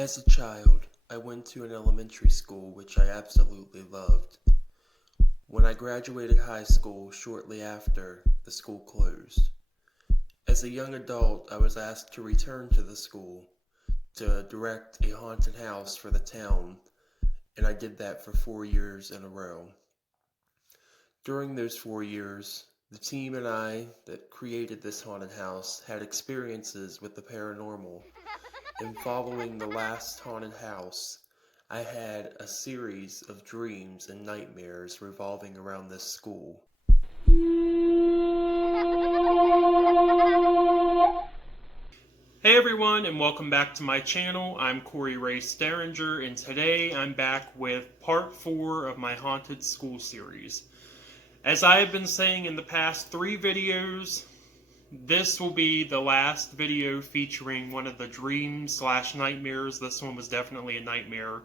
As a child, I went to an elementary school which I absolutely loved. When I graduated high school shortly after, the school closed. As a young adult, I was asked to return to the school to direct a haunted house for the town, and I did that for 4 years in a row. During those 4 years, the team and I that created this haunted house had experiences with the paranormal. And following the last haunted house, I had a series of dreams and nightmares revolving around this school. Hey everyone, and welcome back to my channel. I'm Corey Ray Sterringer, and today I'm back with part 4 of my Haunted School series. As I have been saying in the past 3 videos, this will be the last video featuring one of the dreams/nightmares. This one was definitely a nightmare.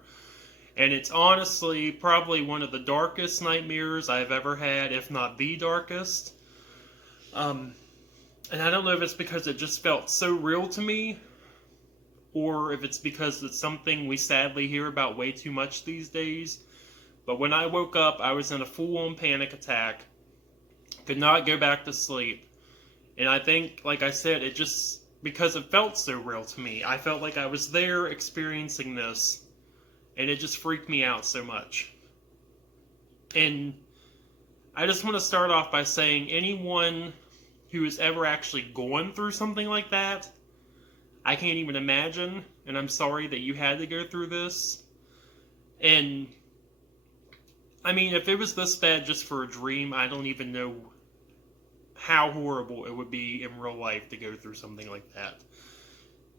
And it's honestly probably one of the darkest nightmares I've ever had, if not the darkest. And I don't know if it's because it just felt so real to me, or if it's because it's something we sadly hear about way too much these days. But when I woke up, I was in a full-on panic attack. Could not go back to sleep. And I think, like I said, it just, because it felt so real to me. I felt like I was there experiencing this, and it just freaked me out so much. And I just want to start off by saying anyone who has ever actually gone through something like that, I can't even imagine, and I'm sorry that you had to go through this. And I mean, if it was this bad just for a dream, I don't even know how horrible it would be in real life to go through something like that.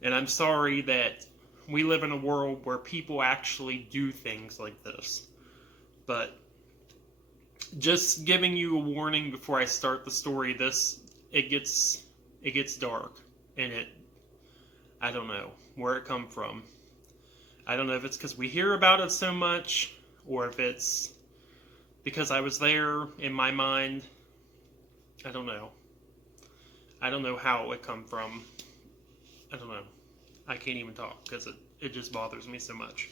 And I'm sorry that we live in a world where people actually do things like this. But just giving you a warning before I start the story, it gets dark, and I don't know where it come from. I don't know if it's because we hear about it so much, or if it's because I was there in my mind. I don't know. I don't know how it would come from. I don't know. I can't even talk because it just bothers me so much.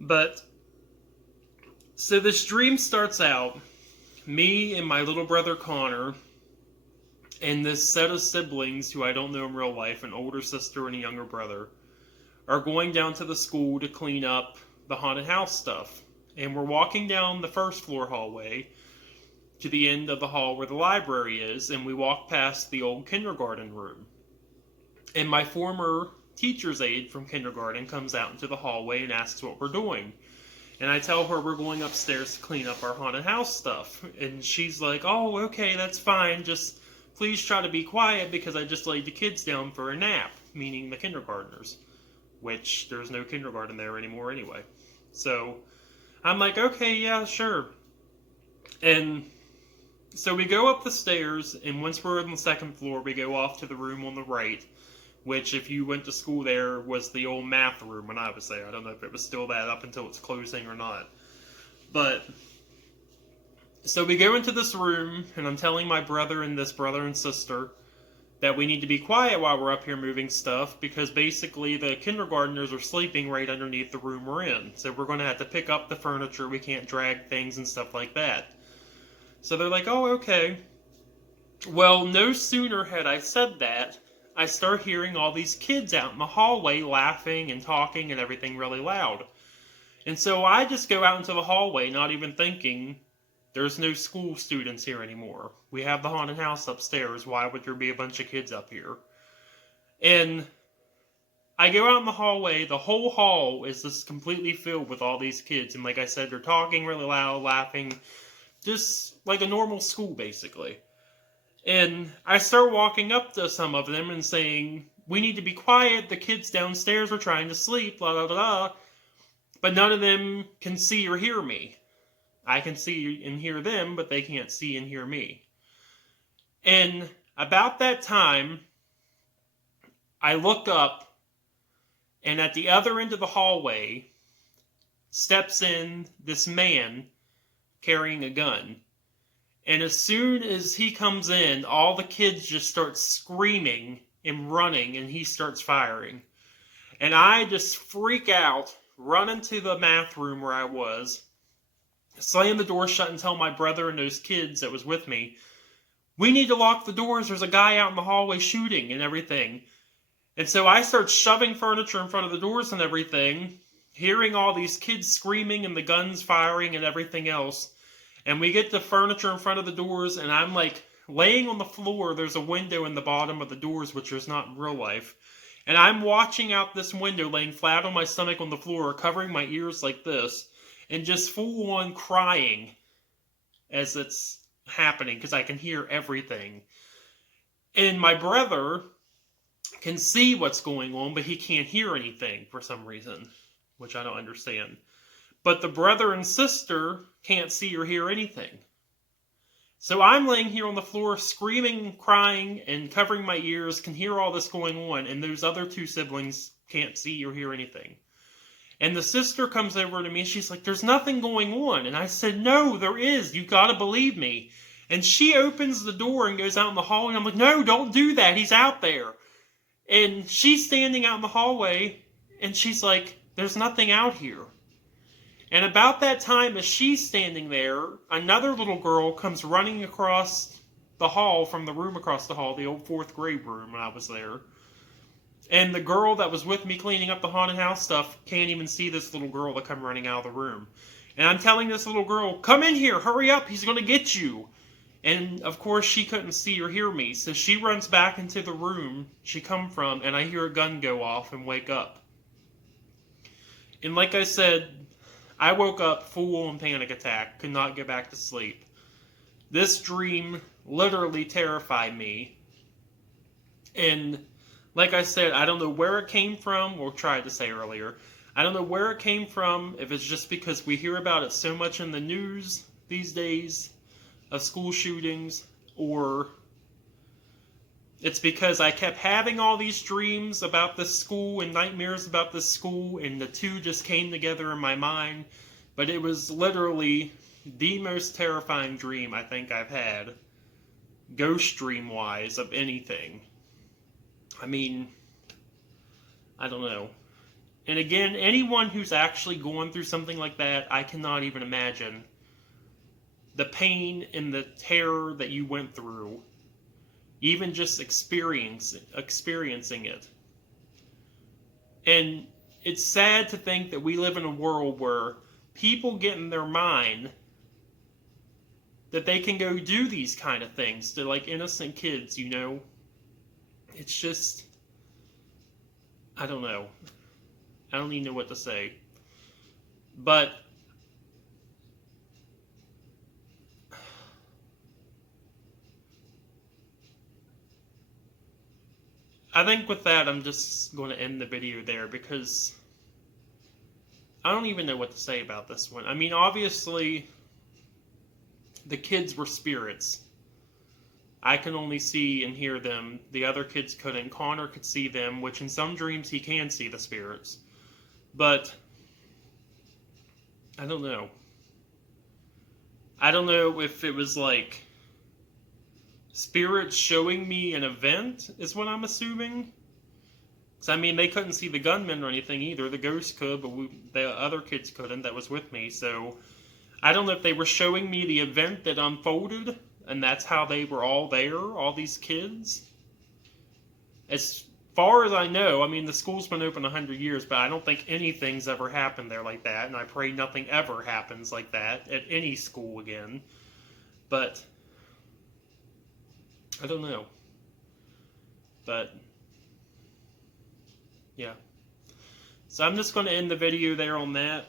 But so this dream starts out, me and my little brother Connor, and this set of siblings who I don't know in real life, an older sister and a younger brother, are going down to the school to clean up the haunted house stuff. And we're walking down the first floor hallway to the end of the hall where the library is, and we walk past the old kindergarten room. And my former teacher's aide from kindergarten comes out into the hallway and asks what we're doing. And I tell her we're going upstairs to clean up our haunted house stuff. And she's like, oh, okay, that's fine, just please try to be quiet because I just laid the kids down for a nap, meaning the kindergartners, which there's no kindergarten there anymore anyway. So I'm like, okay, yeah, sure. And so we go up the stairs, and once we're on the second floor, we go off to the room on the right, which, if you went to school there, was the old math room when I was there. I don't know if it was still that up until it's closing or not. But so we go into this room, and I'm telling my brother and this brother and sister that we need to be quiet while we're up here moving stuff, because basically the kindergartners are sleeping right underneath the room we're in. So we're going to have to pick up the furniture, we can't drag things and stuff like that. So they're like, oh, okay. Well, no sooner had I said that, I start hearing all these kids out in the hallway laughing and talking and everything really loud. And so I just go out into the hallway, not even thinking, there's no school students here anymore. We have the haunted house upstairs. Why would there be a bunch of kids up here? And I go out in the hallway. The whole hall is just completely filled with all these kids. And like I said, they're talking really loud, laughing, just like a normal school, basically. And I start walking up to some of them and saying, we need to be quiet. The kids downstairs are trying to sleep, blah, blah, blah. But none of them can see or hear me. I can see and hear them, but they can't see and hear me. And about that time, I look up, and at the other end of the hallway steps in this man carrying a gun. And as soon as he comes in, all the kids just start screaming and running, and he starts firing. And I just freak out, run into the math room where I was, slam the door shut and tell my brother and those kids that was with me, we need to lock the doors. There's a guy out in the hallway shooting and everything. And so I start shoving furniture in front of the doors and everything, hearing all these kids screaming and the guns firing and everything else. And we get the furniture in front of the doors, and I'm like laying on the floor. There's a window in the bottom of the doors, which is not in real life. And I'm watching out this window, laying flat on my stomach on the floor, covering my ears like this, and just full on crying as it's happening because I can hear everything. And my brother can see what's going on, but he can't hear anything for some reason, which I don't understand. But the brother and sister can't see or hear anything. So I'm laying here on the floor screaming, crying, and covering my ears, can hear all this going on, and those other two siblings can't see or hear anything. And the sister comes over to me and she's like, there's nothing going on. And I said, no, there is. You gotta believe me. And she opens the door and goes out in the hall, and I'm like, no, don't do that. He's out there. And she's standing out in the hallway, and she's like, there's nothing out here. And about that time, as she's standing there, another little girl comes running across the hall from the room across the hall, the old fourth grade room when I was there. And the girl that was with me cleaning up the haunted house stuff can't even see this little girl that come running out of the room. And I'm telling this little girl, come in here, hurry up, he's going to get you. And of course she couldn't see or hear me, so she runs back into the room she come from, and I hear a gun go off and wake up. And like I said, I woke up full-on panic attack, could not get back to sleep. This dream literally terrified me. And like I said, I don't know where it came from, or tried to say earlier. I don't know where it came from, if it's just because we hear about it so much in the news these days, of school shootings, or it's because I kept having all these dreams about this school and nightmares about this school, and the two just came together in my mind. But it was literally the most terrifying dream I think I've had, ghost dream-wise, of anything. I mean, I don't know. And again, anyone who's actually going through something like that, I cannot even imagine the pain and the terror that you went through, even just experiencing it. And it's sad to think that we live in a world where people get in their mind that they can go do these kind of things to like innocent kids, you know? It's just, I don't know. I don't even know what to say. But I think with that, I'm just going to end the video there, because I don't even know what to say about this one. I mean, obviously, the kids were spirits. I can only see and hear them. The other kids couldn't. Connor could see them, which in some dreams he can see the spirits. But I don't know. I don't know if it was like spirits showing me an event, is what I'm assuming. Because, I mean, they couldn't see the gunmen or anything either. The ghost could, but the other kids couldn't that was with me. So, I don't know if they were showing me the event that unfolded, and that's how they were all there, all these kids. As far as I know, I mean, the school's been open 100 years, but I don't think anything's ever happened there like that, and I pray nothing ever happens like that at any school again. But I don't know. But yeah. So I'm just going to end the video there on that.